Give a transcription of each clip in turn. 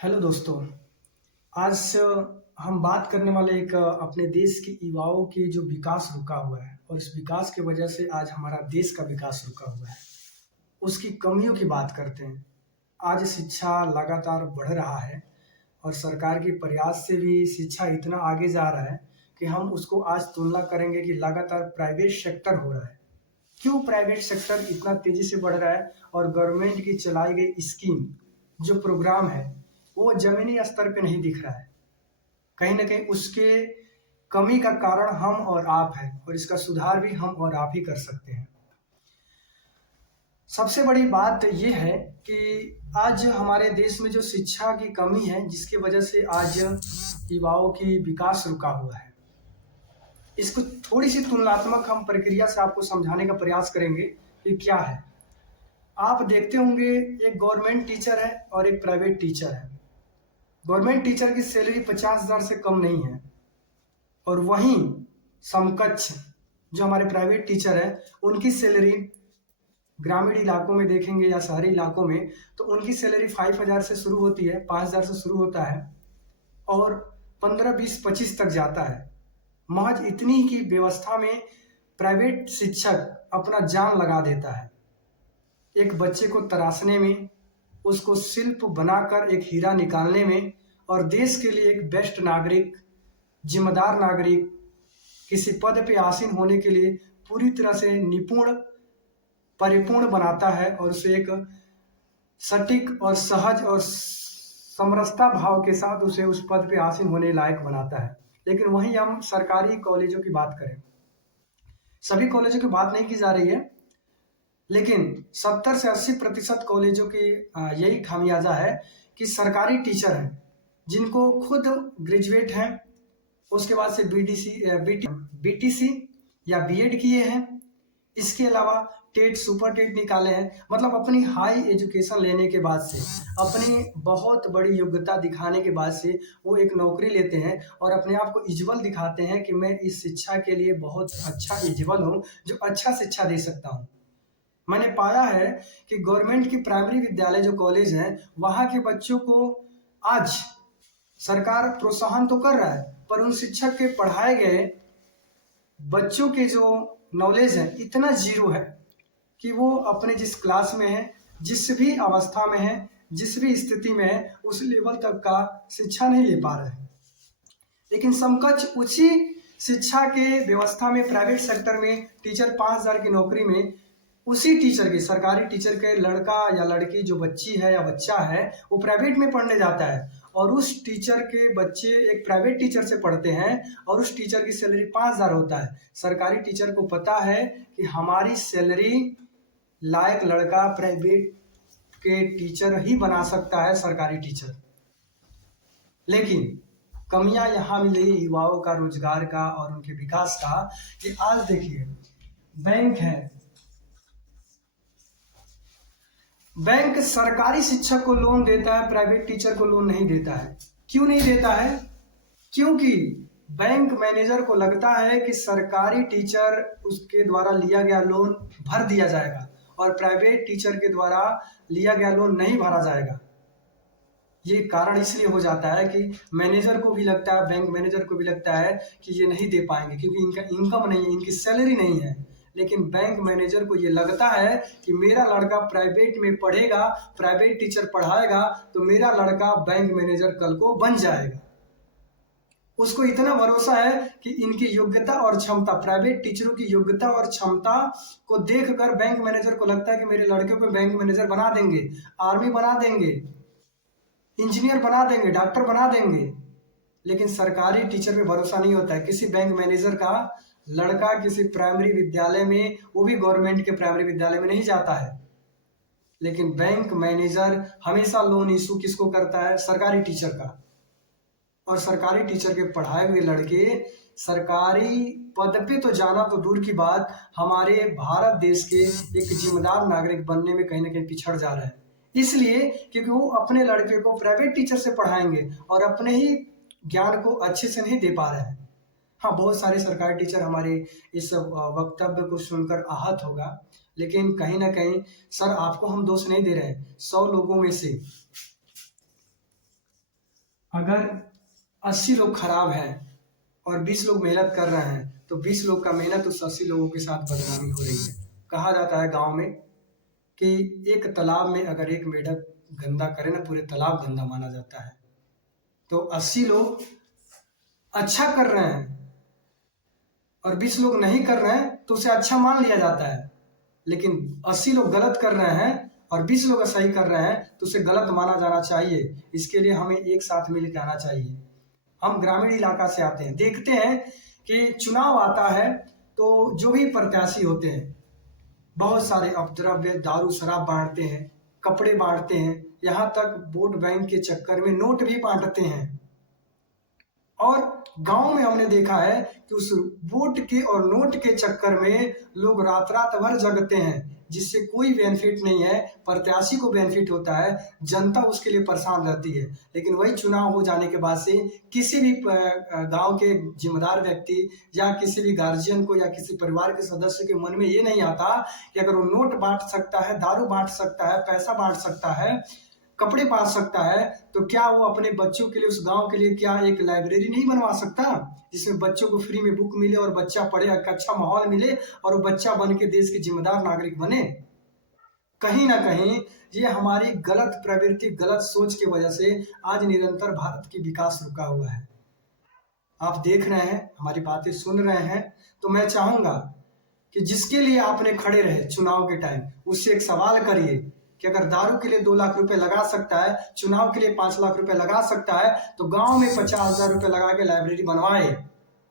Hello दोस्तों। आज हम बात करने वाले एक अपने देश के युवाओं के जो विकास रुका हुआ है और इस विकास की वजह से आज हमारा देश का विकास रुका हुआ है, उसकी कमियों की बात करते हैं। आज शिक्षा लगातार बढ़ रहा है और सरकार के प्रयास से भी शिक्षा इतना आगे जा रहा है कि हम उसको आज तुलना करेंगे कि लगातार प्राइवेट सेक्टर हो रहा है। क्यों प्राइवेट सेक्टर इतना तेजी से बढ़ रहा है और गवर्नमेंट की चलाई गई स्कीम जो प्रोग्राम है वो जमीनी स्तर पे नहीं दिख रहा है। कहीं ना कहीं उसके कमी का कारण हम और आप हैं और इसका सुधार भी हम और आप ही कर सकते हैं। सबसे बड़ी बात यह है कि आज हमारे देश में जो शिक्षा की कमी है जिसकी वजह से आज युवाओं की विकास रुका हुआ है, इसको थोड़ी सी तुलनात्मक हम प्रक्रिया से आपको समझाने का प्रयास करेंगे कि क्या है। आप देखते होंगे एक गवर्नमेंट टीचर है और एक प्राइवेट टीचर है। गवर्नमेंट टीचर की सैलरी 50,000 से कम नहीं है और वहीं समकक्ष जो हमारे प्राइवेट टीचर है उनकी सैलरी ग्रामीण इलाकों में देखेंगे या शहरी इलाकों में तो उनकी सैलरी 5,000 से शुरू होती है, 5,000 से शुरू होता है और 15, 20, 25 तक जाता है। महज इतनी की व्यवस्था में प्राइवेट शिक्षक अपना जान लगा देता है। एक बच्चे को तराशने में, उसको शिल्प बनाकर एक हीरा निकालने में और देश के लिए एक बेस्ट नागरिक, जिम्मेदार नागरिक, किसी पद पे आसीन होने के लिए पूरी तरह से निपुण, परिपूर्ण बनाता है और उसे एक सटीक और सहज और समरसता भाव के साथ उसे उस पद पे आसीन होने लायक बनाता है। लेकिन वहीं हम सरकारी कॉलेजों की बात करें, सभी कॉलेजों की बात नहीं की जा रही है, लेकिन 70 से 80% कॉलेजों की यही खामियाजा है कि सरकारी टीचर हैं जिनको खुद ग्रेजुएट हैं, उसके बाद से बीटीसी या बीएड किए हैं, इसके अलावा टेट, सुपर टेट निकाले हैं। मतलब अपनी हाई एजुकेशन लेने के बाद से, अपनी बहुत बड़ी योग्यता दिखाने के बाद से वो एक नौकरी लेते हैं और अपने आप को इज्जवल दिखाते हैं कि मैं इस शिक्षा के लिए बहुत अच्छा इज्जवल हूँ जो अच्छा शिक्षा दे सकता हूँ। मैंने पाया है कि गवर्नमेंट की प्राइमरी विद्यालय जो कॉलेज हैं वहाँ के बच्चों को आज सरकार प्रोत्साहन तो कर रहा है पर उन शिक्षक के पढ़ाए गए बच्चों के जो नॉलेज है इतना जीरो है कि वो अपने जिस क्लास में है, जिस भी अवस्था में है, जिस भी स्थिति में है, उस लेवल तक का शिक्षा नहीं ले पा रहे हैं। लेकिन समकक्ष उसी शिक्षा के व्यवस्था में प्राइवेट सेक्टर में टीचर 5,000 की नौकरी में उसी टीचर के, सरकारी टीचर के लड़का या लड़की जो बच्ची है या बच्चा है वो प्राइवेट में पढ़ने जाता है और उस टीचर के बच्चे एक प्राइवेट टीचर से पढ़ते हैं और उस टीचर की सैलरी 5,000 होता है। सरकारी टीचर को पता है कि हमारी सैलरी लायक लड़का प्राइवेट के टीचर ही बना सकता है, सरकारी टीचर। लेकिन कमियां यहाँ मिली युवाओं का, रोजगार का और उनके विकास का कि आज देखिए बैंक है, बैंक सरकारी शिक्षक को लोन देता है, प्राइवेट टीचर को लोन नहीं देता है। क्यों नहीं देता है? क्योंकि बैंक मैनेजर को लगता है कि सरकारी टीचर उसके द्वारा लिया गया लोन भर दिया जाएगा और प्राइवेट टीचर के द्वारा लिया गया लोन नहीं भरा जाएगा। ये कारण इसलिए हो जाता है कि मैनेजर को भी लगता है, बैंक मैनेजर को भी लगता है कि ये नहीं दे पाएंगे क्योंकि इनका इनकम नहीं है, इनकी सैलरी नहीं है। लेकिन बैंक मैनेजर को ये लगता है कि मेरा लड़का प्राइवेट में पढ़ेगा, प्राइवेट टीचर पढ़ाएगा तो मेरा लड़का बैंक मैनेजर कल को बन जाएगा। उसको इतना भरोसा है कि इनकी योग्यता और क्षमता, प्राइवेट टीचरों की योग्यता और क्षमता को देखकर बैंक मैनेजर को लगता है कि मेरे लड़के को बैंक मैनेजर बना देंगे, आर्मी बना देंगे, इंजीनियर बना देंगे, डॉक्टर बना देंगे। लेकिन सरकारी टीचर पे भरोसा नहीं होता है। किसी बैंक मैनेजर का लड़का किसी प्राइमरी विद्यालय में, वो भी गवर्नमेंट के प्राइमरी विद्यालय में नहीं जाता है। लेकिन बैंक मैनेजर हमेशा लोन इशू किसको करता है? सरकारी टीचर का। और सरकारी टीचर के पढ़ाए हुए लड़के सरकारी पद पे तो जाना तो दूर की बात, हमारे भारत देश के एक जिम्मेदार नागरिक बनने में कहीं ना कहीं पिछड़ जा रहे हैं। इसलिए क्योंकि वो अपने लड़के को प्राइवेट टीचर से पढ़ाएंगे और अपने ही ज्ञान को अच्छे से नहीं दे पा रहे हैं। हाँ, बहुत सारे सरकारी टीचर हमारे इस वक्तव्य को सुनकर आहत होगा, लेकिन कहीं ना कहीं सर आपको हम दोष नहीं दे रहे हैं। 100 लोगों में से अगर 80 लोग खराब हैं और 20 लोग मेहनत कर रहे हैं, तो 20 लोग का मेहनत उस 80 लोगों के साथ बदनामी हो रही है। कहा जाता है गांव में कि एक तालाब में अगर एक मेढक गंदा करे ना, पूरे तालाब गंदा माना जाता है। तो 80 लोग अच्छा कर रहे हैं और 20 लोग नहीं कर रहे हैं तो उसे अच्छा मान लिया जाता है, लेकिन 80 लोग गलत कर रहे हैं और 20 लोग सही कर रहे हैं तो उसे गलत माना जाना चाहिए। इसके लिए हमें एक साथ मिल के आना चाहिए। हम ग्रामीण इलाका से आते हैं, देखते हैं कि चुनाव आता है तो जो भी प्रत्याशी होते हैं बहुत सारे अपद्रव्य दारू शराब बांटते हैं, कपड़े बांटते हैं, यहाँ तक वोट बैंक के चक्कर में नोट भी बांटते हैं। और गांव में हमने देखा है कि उस वोट के और नोट के चक्कर में लोग रात रात भर जगते हैं, जिससे कोई बेनिफिट नहीं है। प्रत्याशी को बेनिफिट होता है, जनता उसके लिए परेशान रहती है। लेकिन वही चुनाव हो जाने के बाद से किसी भी गांव के जिम्मेदार व्यक्ति या किसी भी गार्जियन को या किसी परिवार के सदस्य के मन में ये नहीं आता कि अगर वो नोट बांट सकता है, दारू बांट सकता है, पैसा बांट सकता है, कपड़े पा सकता है, तो क्या वो अपने बच्चों के लिए, उस गांव के लिए क्या एक लाइब्रेरी नहीं बनवा सकता, जिसमें बच्चों को फ्री में बुक मिले और बच्चा पढ़े, एक अच्छा माहौल मिले और वो बच्चा बन के देश के जिम्मेदार नागरिक बने। कहीं ना कहीं ये हमारी गलत प्रवृत्ति, गलत सोच की वजह से आज निरंतर भारत की विकास रुका हुआ है। आप देख रहे हैं, हमारी बातें सुन रहे हैं, तो मैं चाहूंगा कि जिसके लिए आपने खड़े रहे चुनाव के टाइम, उससे एक सवाल करिए कि अगर दारू के लिए 2 लाख रुपए लगा सकता है, चुनाव के लिए 5 लाख रुपए लगा सकता है, तो गांव में 50,000 रुपए लगा के लाइब्रेरी बनवाए।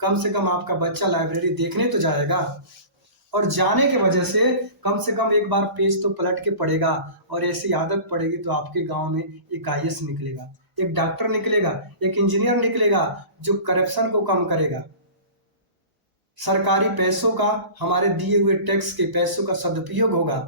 कम से कम आपका बच्चा लाइब्रेरी देखने तो जाएगा, और जाने की वजह से कम एक बार पेज तो पलट के पढ़ेगा। और ऐसी आदत पड़ेगी तो आपके गांव में एक IAS निकलेगा, एक डॉक्टर निकलेगा, एक इंजीनियर निकलेगा जो करप्शन को कम करेगा। सरकारी पैसों का, हमारे दिए हुए टैक्स के पैसों का सदुपयोग होगा।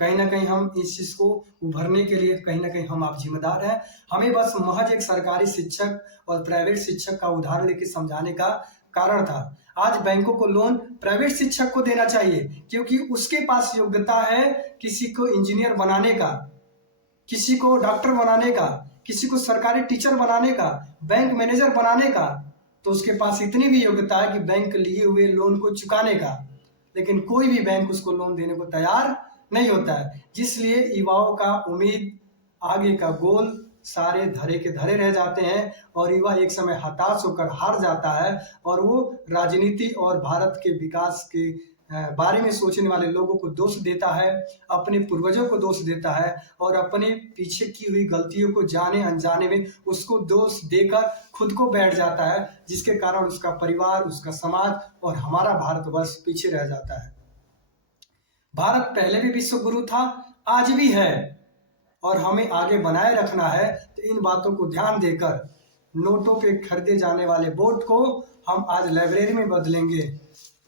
कहीं ना कहीं हम इस चीज को उभरने के लिए कहीं ना कहीं हम आप जिम्मेदार हैं। हमें बस महज एक सरकारी शिक्षक और प्राइवेट शिक्षक का उदाहरण लेके समझाने का कारण था। आज बैंकों को लोन प्राइवेट शिक्षक को देना चाहिए, क्योंकि उसके पास योग्यता है किसी को इंजीनियर बनाने का, किसी को डॉक्टर बनाने का, किसी को सरकारी टीचर बनाने का, बैंक मैनेजर बनाने का। तो उसके पास इतनी भी योग्यता है कि बैंक लिए हुए लोन को चुकाने का। लेकिन कोई भी बैंक उसको लोन देने को तैयार नहीं होता है, जिसलिए युवाओं का उम्मीद, आगे का गोल सारे धरे के धरे रह जाते हैं और युवा एक समय हताश होकर हार जाता है और वो राजनीति और भारत के विकास के बारे में सोचने वाले लोगों को दोष देता है, अपने पूर्वजों को दोष देता है और अपने पीछे की हुई गलतियों को जाने अनजाने में उसको दोष देकर खुद को बैठ जाता है, जिसके कारण उसका परिवार, उसका समाज और हमारा भारतवर्ष पीछे रह जाता है। भारत पहले भी विश्व गुरु था, आज भी है, और हमें आगे बनाए रखना है। तो इन बातों को ध्यान देकर नोटों पे खरीदे जाने वाले वोट को हम आज लाइब्रेरी में बदलेंगे।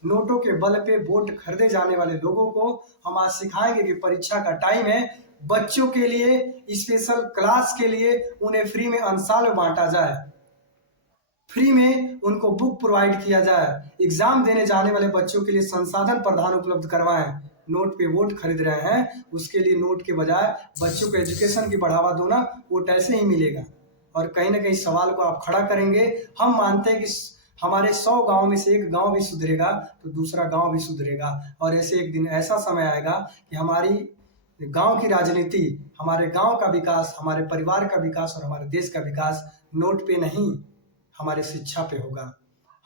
नोटों के बल पे वोट खरीदे जाने वाले लोगों को हम आज सिखाएंगे कि परीक्षा का टाइम है, बच्चों के लिए स्पेशल क्लास के लिए उन्हें फ्री में अंशाल में बांटा जाए, फ्री में उनको बुक प्रोवाइड किया जाए, एग्जाम देने जाने वाले बच्चों के लिए संसाधन प्रदान उपलब्ध करवाएं। नोट पे वोट खरीद रहे हैं, उसके लिए नोट के बजाय बच्चों को एजुकेशन की बढ़ावा दो ना, वोट ऐसे ही मिलेगा। और कहीं ना कहीं सवाल को आप खड़ा करेंगे। हम मानते हैं कि हमारे 100 गांव में से एक गांव भी सुधरेगा तो दूसरा गांव भी सुधरेगा, और ऐसे एक दिन ऐसा समय आएगा कि हमारी गांव की राजनीति, हमारे गांव का विकास, हमारे परिवार का विकास और हमारे देश का विकास नोट पे नहीं, हमारे शिक्षा पे होगा।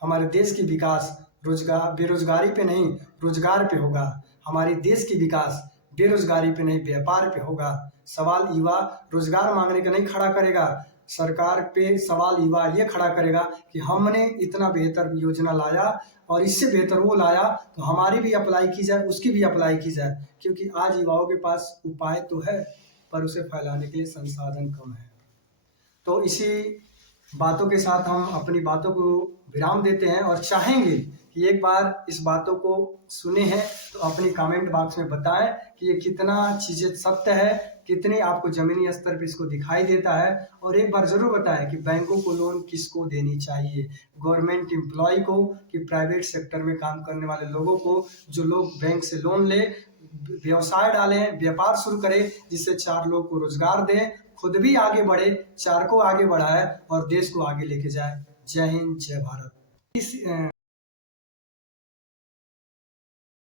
हमारे देश की विकास बेरोजगारी पे नहीं, रोजगार पे होगा। हमारी देश की विकास बेरोजगारी पे नहीं, व्यापार पे होगा। सवाल युवा रोजगार मांगने का नहीं खड़ा करेगा, सरकार पे सवाल युवा ये खड़ा करेगा कि हमने इतना बेहतर योजना लाया और इससे बेहतर वो लाया, तो हमारी भी अप्लाई की जाए, उसकी भी अप्लाई की जाए। क्योंकि आज युवाओं के पास उपाय तो है, पर उसे फैलाने के लिए संसाधन कम है। तो इसी बातों के साथ हम अपनी बातों को विराम देते हैं और चाहेंगे कि एक बार इस बातों को सुने हैं तो अपनी कमेंट बॉक्स में बताएं कि ये कितना चीज़ें सत्य है, कितने आपको जमीनी स्तर पे इसको दिखाई देता है। और एक बार जरूर बताएं कि बैंकों को लोन किसको देनी चाहिए, गवर्नमेंट एम्प्लॉय को कि प्राइवेट सेक्टर में काम करने वाले लोगों को। जो लोग बैंक से लोन ले, व्यवसाय डालें, व्यापार शुरू करें, जिससे 4 लोग को रोजगार दें, खुद भी आगे बढ़े, 4 को आगे बढ़ाए और देश को आगे लेके जाए। जय हिंद, जय भारत। इस